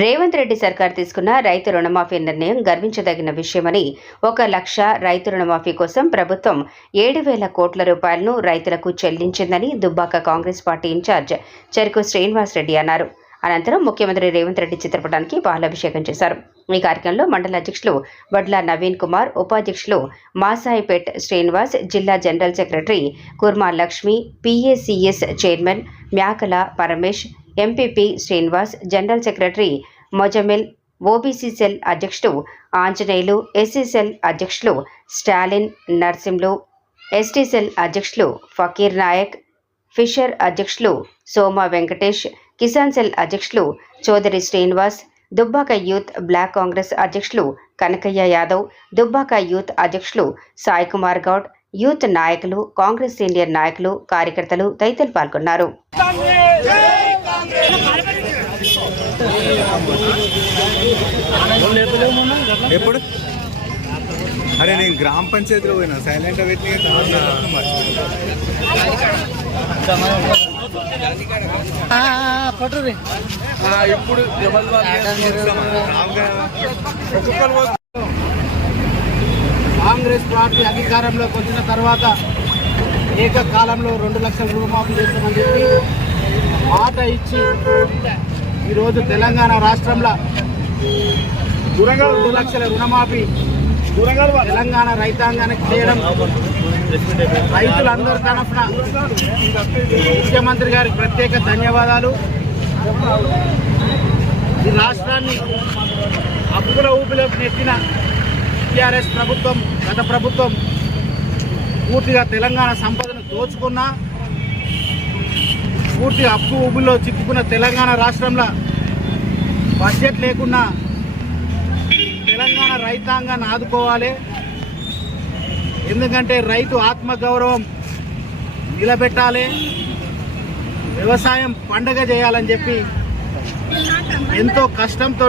రేవంత్ రెడ్డి సర్కార్ తీసుకున్న రైతు రుణమాఫీ నిర్ణయం గర్వించదగిన విషయమని ఒక లక్ష రైతు రుణమాఫీ కోసం ప్రభుత్వం ఏడు వేల కోట్ల రూపాయలను రైతులకు చెల్లించిందని Dubbaka Congress party incharge Cheruku Srinivas Reddy అన్నారు. అనంతరం ముఖ్యమంత్రి రేవంత్ రెడ్డి చిత్రపటానికి పాలాభిషేకం చేశారు. ఈ కార్యక్రమంలో మండల అధ్యక్షులు వడ్ల నవీన్ కుమార్ ఉపాధ్యక్షులు మాసాయిపేట్ శ్రీనివాస్ జిల్లా general secretary Kurma Lakshmi PACS chairman Myakala Paramesh MPP Srinivas general secretary Mozammil OBC cell అధ్యక్షుడు ఆంజనేయులు ఎస్సీ సెల్ అధ్యక్షులు స్టాలిన్ నర్సింలు ఎస్టీ సెల్ అధ్యక్షులు ఫకీర్ నాయక్ ఫిషర్ అధ్యక్షులు సోమ వెంకటేష్ కిసాన్ సెల్ అధ్యక్షులు Chaudhary Srinivas Dubbaka youth block Congress అధ్యక్షులు కనకయ్య యాదవ్ దుబ్బాక యూత్ అధ్యక్షులు సాయి కుమార్ గౌడ్ యూత్ నాయకులు కాంగ్రెస్ సీనియర్ నాయకులు కార్యకర్తలు తదితరులు పాల్గొన్నారు. ఎప్పుడు? అరే నేను గ్రామ పంచాయతీలో పోయినా. సైలెంట్ పెట్టి ఇప్పుడు కాంగ్రెస్ పార్టీ అధికారంలోకి వచ్చిన తర్వాత ఏకకాలంలో రెండు లక్షల రుణమాఫీ చేస్తామని చెప్పి మాట ఇచ్చి ఈరోజు తెలంగాణ రాష్ట్రంలో రెండు లక్షల రుణమాఫీ తెలంగాణ రైతాంగానికి చేయడం రైతులందరి తరఫున ముఖ్యమంత్రి గారికి ప్రత్యేక ధన్యవాదాలు. ఈ రాష్ట్రాన్ని అప్పుల ఊపిలోకి నెట్టిన టీఆర్ఎస్ ప్రభుత్వం గత ప్రభుత్వం పూర్తిగా తెలంగాణ సంపదను దోచుకున్నా పూర్తి అప్పు ఊబిలో చిక్కుకున్న తెలంగాణ రాష్ట్రంలో బడ్జెట్ లేకున్నా తెలంగాణ రైతాంగాన్ని ఆదుకోవాలి. ఎందుకంటే రైతు ఆత్మగౌరవం నిలబెట్టాలి. వ్యవసాయం పండగ చేయాలని చెప్పి ఎంతో కష్టంతో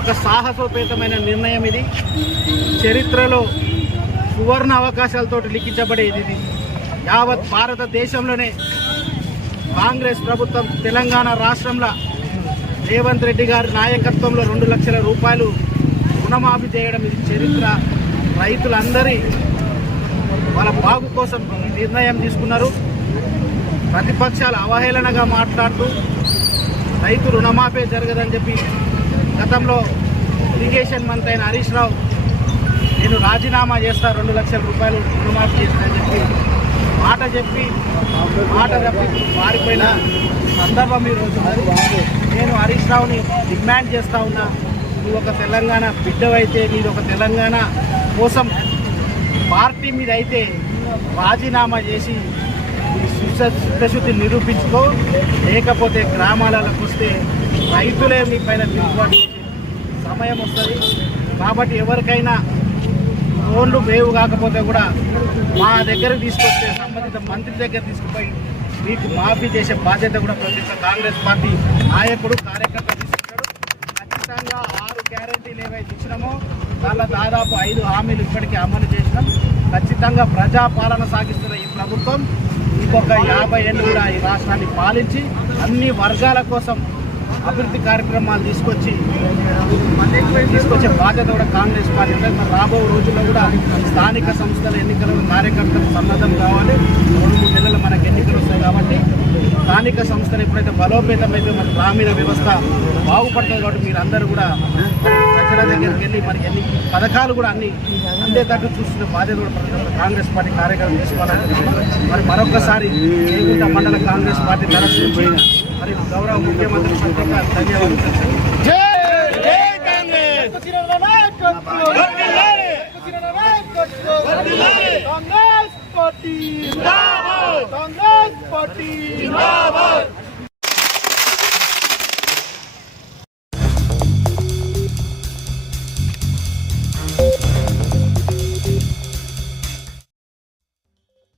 ఒక సాహసోపేతమైన నిర్ణయం ఇది. చరిత్రలో సువర్ణ అవకాశాలతో లిఖించబడేది ఇది. యావత్ భారతదేశంలోనే కాంగ్రెస్ ప్రభుత్వం తెలంగాణ రాష్ట్రంలో రేవంత్ రెడ్డి గారి నాయకత్వంలో రెండు లక్షల రూపాయలు రుణమాఫీ చేయడం ఇది చరిత్ర. రైతులందరి వాళ్ళ బాగు కోసం ఈ నిర్ణయం తీసుకున్నారు. ప్రతిపక్షాలు అవహేళనగా మాట్లాడుతూ రైతు రుణమాఫీ జరగదని చెప్పి గతంలో ఇరిగేషన్ మంత్రి అయిన హరీష్ రావు నేను రాజీనామా చేస్తా రెండు లక్షల రూపాయలు రుణమాఫీ చేస్తానని చెప్పి మాట చెప్పి మాట చెప్పి మారిపోయిన సందర్భం ఈరోజు నేను హరీష్ రావుని డిమాండ్ చేస్తా ఉన్నా. నువ్వు ఒక తెలంగాణ బిడ్డవైతే నీది ఒక తెలంగాణ కోసం పార్టీ మీద అయితే రాజీనామా చేసి ఈ చిత్తశుద్ధి నిరూపించుకో. లేకపోతే గ్రామాలకు వస్తే రైతులే మీ పైన తిరుగుబాటు సమయం వస్తుంది. కాబట్టి ఎవరికైనా ఫోన్లు వేవు కాకపోతే కూడా మా దగ్గర తీసుకొచ్చే సంబంధిత మంత్రి దగ్గర తీసుకుపోయి మీకు మాఫీ చేసే బాధ్యత కూడా ప్రతి కాంగ్రెస్ పార్టీ నాయకుడు కార్యకర్త తీసుకుంటాడు ఖచ్చితంగా ఆరు గ్యారంటీలు ఏవైతే ఇచ్చినామో దానిలో దాదాపు ఐదు హామీలు ఇప్పటికీ అమలు చేసినాం. ఖచ్చితంగా ప్రజాపాలన సాగిస్తున్న ఈ ప్రభుత్వం ఇంకొక యాభై ఏళ్ళు కూడా ఈ రాష్ట్రాన్ని పాలించి అన్ని వర్గాల కోసం అభివృద్ధి కార్యక్రమాలు తీసుకొచ్చి తీసుకొచ్చే బాధ్యత కూడా కాంగ్రెస్ పార్టీ ఉంటుంది మరి రాబో రోజుల్లో కూడా స్థానిక సంస్థల ఎన్నికల కార్యకర్తలు సన్నద్ధం కావాలి. రెండు మూడు నెలలు మనకు ఎన్నికలు వస్తాయి కాబట్టి స్థానిక సంస్థలు ఎప్పుడైతే బలోపేతమైతే మన గ్రామీణ వ్యవస్థ బాగుపడుతుంది కాబట్టి మీరు అందరూ కూడా ప్రజల దగ్గరికి వెళ్ళి మరి ఎన్ని పథకాలు కూడా అన్ని అందేటట్టు చూస్తున్న బాధ్యత కూడా కాంగ్రెస్ పార్టీ కార్యకర్తలు తీసుకోవాలని మరి మరొకసారి మండల కాంగ్రెస్ పార్టీ తరఫు నుంచి మరి గౌరవ ముఖ్యమంత్రి ప్రత్యేక ధన్యవాదాలు కాంగ్రెస్ పార్టీ కాంగ్రెస్ పార్టీ